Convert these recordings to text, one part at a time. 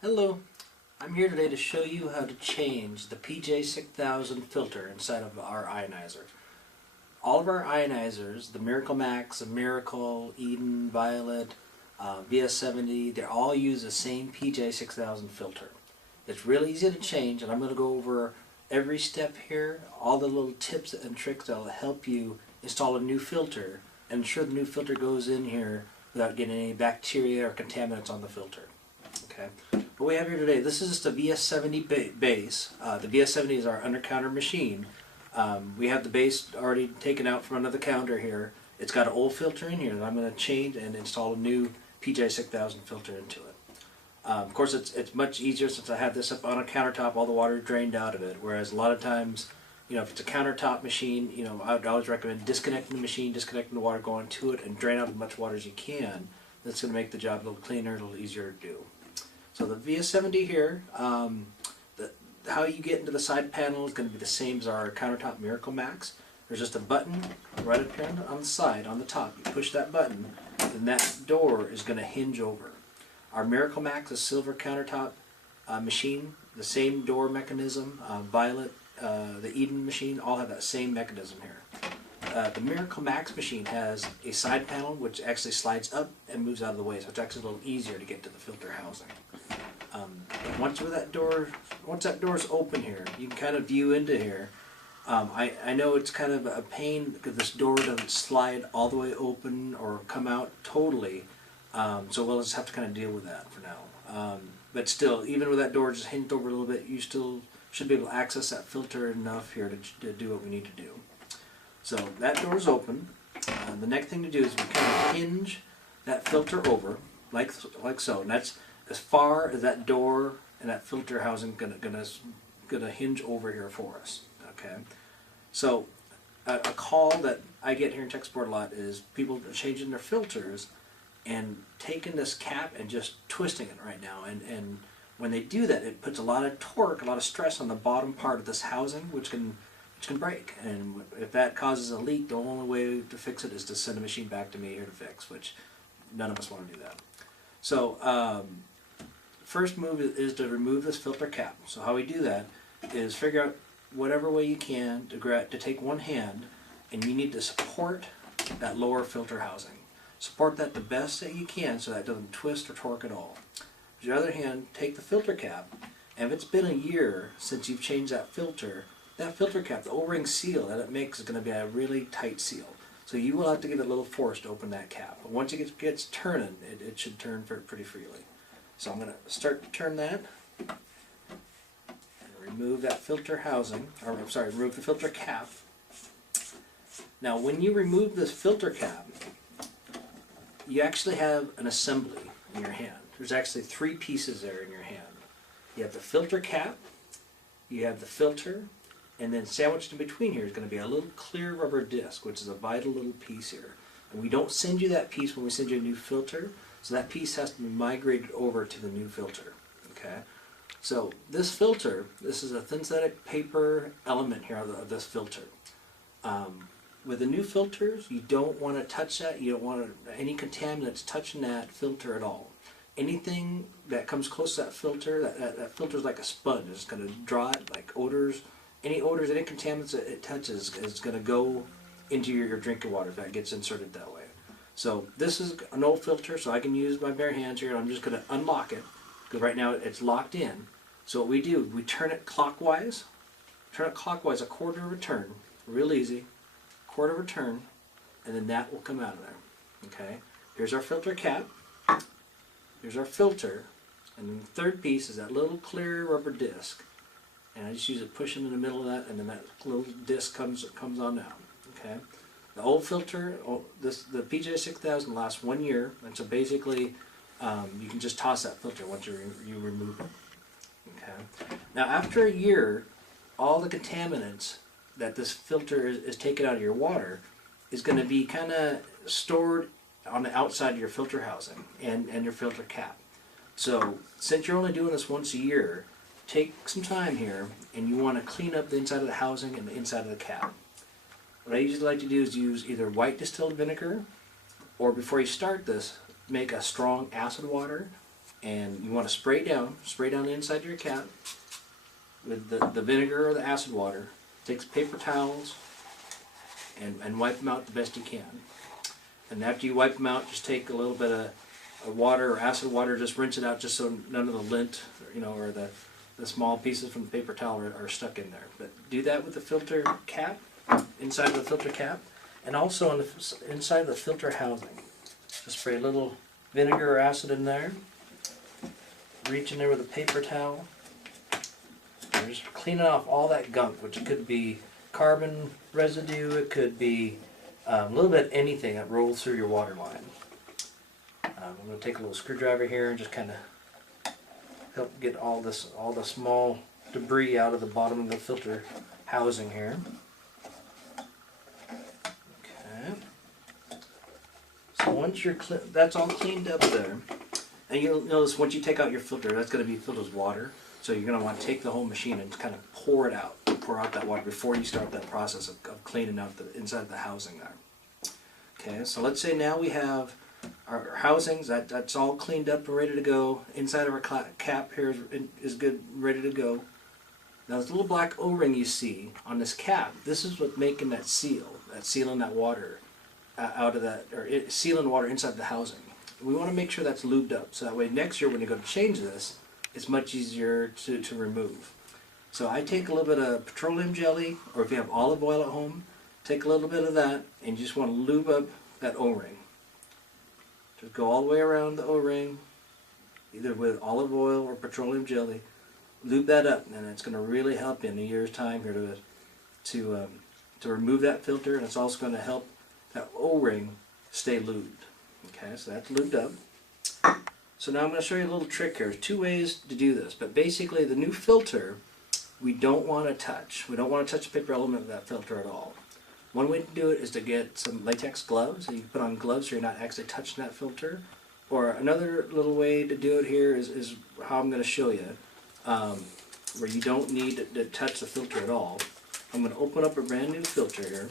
Hello, I'm here today to show you how to change the PJ 6000 filter inside of our ionizer. All of our ionizers, the Miracle Max, the Miracle, Eden, Violet, VS70, they all use the same PJ 6000 filter. It's really easy to change, and I'm going to go over every step here, all the little tips and tricks that will help you install a new filter and ensure the new filter goes in here without getting any bacteria or contaminants on the filter. Okay. What we have here today, this is just a VS70 base. The VS70 is our under-counter machine. We have the base already taken out from under the counter here. It's got an old filter in here that I'm going to change and install a new PJ 6000 filter into it. Of course, it's much easier since I have this up on a countertop, all the water drained out of it, whereas a lot of times, if it's a countertop machine, I would always recommend disconnecting the machine, disconnecting the water going to it, and drain out as much water as you can. That's going to make the job a little cleaner, a little easier to do. So the VS70 here, how you get into the side panel is going to be the same as our countertop Miracle Max. There's just a button right up here on the side, on the top. You push that button, and that door is going to hinge over. Our Miracle Max, a silver countertop machine, the same door mechanism. Violet, the Eden machine, all have that same mechanism here. The Miracle Max machine has a side panel which actually slides up and moves out of the way, so it's actually a little easier to get to the filter housing. Once that door is open here, you can kind of view into here. I know it's kind of a pain because this door doesn't slide all the way open or come out totally, so we'll just have to kind of deal with that for now. But still, even with that door just hinged over a little bit, you still should be able to access that filter enough here to do what we need to do. So that door is open. The next thing to do is we kind of hinge that filter over, like so, and that's as far as that door and that filter housing gonna hinge over here for us. Okay. So a call that I get here in tech support a lot is people changing their filters and taking this cap and just twisting it right now. And when they do that, it puts a lot of torque, a lot of stress on the bottom part of this housing, which can break. And if that causes a leak, the only way to fix it is to send a machine back to me here to fix, which none of us want to do that. So first move is to remove this filter cap. So how we do that is figure out whatever way you can to take one hand, and you need to support that lower filter housing. Support that the best that you can so that it doesn't twist or torque at all. With your other hand, take the filter cap, and if it's been a year since you've changed that filter cap, the O-ring seal that it makes is going to be a really tight seal. So you will have to give it a little force to open that cap. But once it gets turning, it should turn pretty freely. So I'm going to start to turn that and remove that filter housing, or I'm sorry, remove the filter cap. Now when you remove this filter cap, you actually have an assembly in your hand. There's actually three pieces there in your hand. You have the filter cap, you have the filter, and then sandwiched in between here is going to be a little clear rubber disc, which is a vital little piece here. And we don't send you that piece when we send you a new filter, so that piece has to be migrated over to the new filter. Okay? So this filter, this is a synthetic paper element here of this filter. With the new filters, you don't want to touch that. You don't want any contaminants touching that filter at all. Anything that comes close to that filter, that filter is like a sponge. It's going to draw it, like odors. Any odors, any contaminants that it touches is going to go into your drinking water if that gets inserted that way. So this is an old filter, so I can use my bare hands here, and I'm just going to unlock it, because right now it's locked in. So what we do, we turn it clockwise, a quarter of a turn, real easy, quarter of a turn, and then that will come out of there. Okay, here's our filter cap, here's our filter, and then the third piece is that little clear rubber disc. And I just use it, push them in the middle of that, and then that little disc comes on out. Okay. The old filter, the PJ 6000 lasts 1 year, and so basically you can just toss that filter once you remove it. Okay. Now after a year, all the contaminants that this filter is taken out of your water is going to be kind of stored on the outside of your filter housing and your filter cap. So since you're only doing this once a year, take some time here, and you want to clean up the inside of the housing and the inside of the cap. What I usually like to do is use either white distilled vinegar, or before you start this, make a strong acid water, and you want to spray down the inside of your cap with the vinegar or the acid water. Take some paper towels and wipe them out the best you can. And after you wipe them out, just take a little bit of water or acid water, just rinse it out just so none of the lint, or the small pieces from the paper towel are stuck in there. But do that with the filter cap, inside of the filter cap, and also on the inside of the filter housing. Just spray a little vinegar or acid in there. Reach in there with a paper towel. And just cleaning off all that gunk, which could be carbon residue, it could be a little bit anything that rolls through your water line. I'm going to take a little screwdriver here and just kind of help get all the small debris out of the bottom of the filter housing here. Okay. So once that's all cleaned up there, and you'll notice once you take out your filter, that's going to be filled with water. So you're going to want to take the whole machine and kind of pour out that water before you start that process of cleaning out the inside of the housing there. Okay, so let's say now we have our housings, that's all cleaned up and ready to go. Inside of our cap here is good, ready to go. Now this little black O-ring you see on this cap, this is what's making that sealing that water out of that, or sealing water inside the housing. We want to make sure that's lubed up, so that way next year when you go to change this, it's much easier to remove. So I take a little bit of petroleum jelly, or if you have olive oil at home, take a little bit of that, and you just want to lube up that O-ring. Just go all the way around the O-ring, either with olive oil or petroleum jelly. Lube that up, and it's going to really help you in a year's time here to remove that filter, and it's also going to help that O-ring stay lubed. Okay, so that's lubed up. So now I'm going to show you a little trick here. There's two ways to do this, but basically the new filter we don't want to touch. We don't want to touch the paper element of that filter at all. One way to do it is to get some latex gloves, and you can put on gloves so you're not actually touching that filter. Or another little way to do it here is how I'm going to show you, where you don't need to touch the filter at all. I'm going to open up a brand new filter here.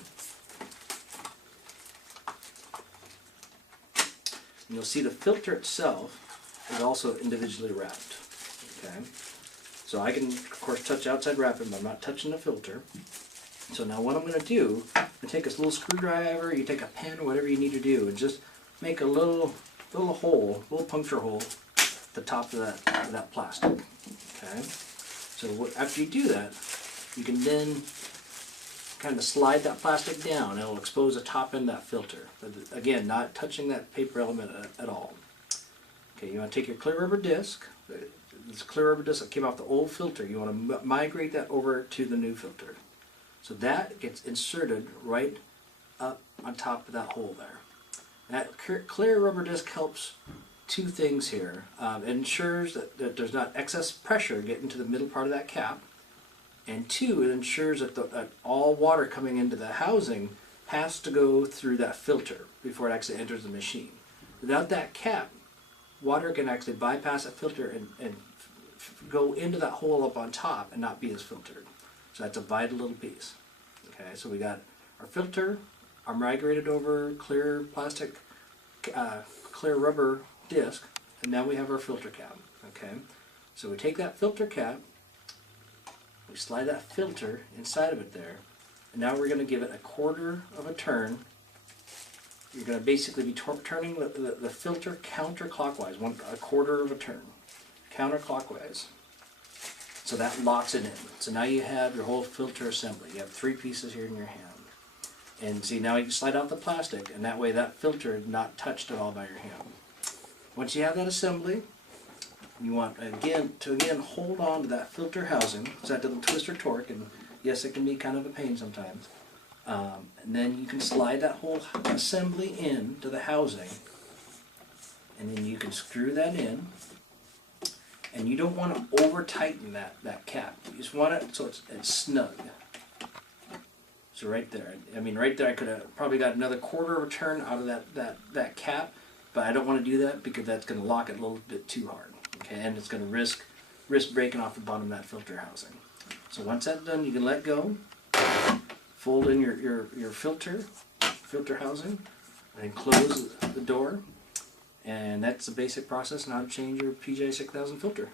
And you'll see the filter itself is also individually wrapped. Okay, so I can of course touch outside wrapping, but I'm not touching the filter. So now what I'm going to do, I'm going to take this little screwdriver, you take a pen or whatever you need to do, and just make a little hole, little puncture hole at the top of that plastic. Okay, so after you do that, you can then kind of slide that plastic down. It'll expose the top end of that filter. But again, not touching that paper element at all. Okay, you want to take your clear rubber disc. This clear rubber disc that came off the old filter, you want to migrate that over to the new filter. So that gets inserted right up on top of that hole there. That clear rubber disc helps two things here. It ensures that there's not excess pressure getting to the middle part of that cap. And two, it ensures that all water coming into the housing has to go through that filter before it actually enters the machine. Without that cap, water can actually bypass that filter and go into that hole up on top and not be as filtered. So that's a vital little piece. Okay, so we got our filter, our migrated over clear plastic, clear rubber disc, and now we have our filter cap. Okay, so we take that filter cap, we slide that filter inside of it there, and now we're going to give it a quarter of a turn. You're going to basically be turning the filter counterclockwise, a quarter of a turn, counterclockwise. So that locks it in. So now you have your whole filter assembly. You have three pieces here in your hand. And see, now you can slide out the plastic, and that way that filter is not touched at all by your hand. Once you have that assembly, you want to hold on to that filter housing, so that doesn't twist or torque, and yes, it can be kind of a pain sometimes. And then you can slide that whole assembly into the housing, and then you can screw that in. And you don't want to over tighten that cap. You just want it so it's snug. So right there, I mean right there I could have probably got another quarter of a turn out of that cap, but I don't want to do that because that's going to lock it a little bit too hard. Okay, and it's going to risk breaking off the bottom of that filter housing. So once that's done, you can let go, fold in your filter housing, and close the door. And that's the basic process on how to change your PJ 6000 filter.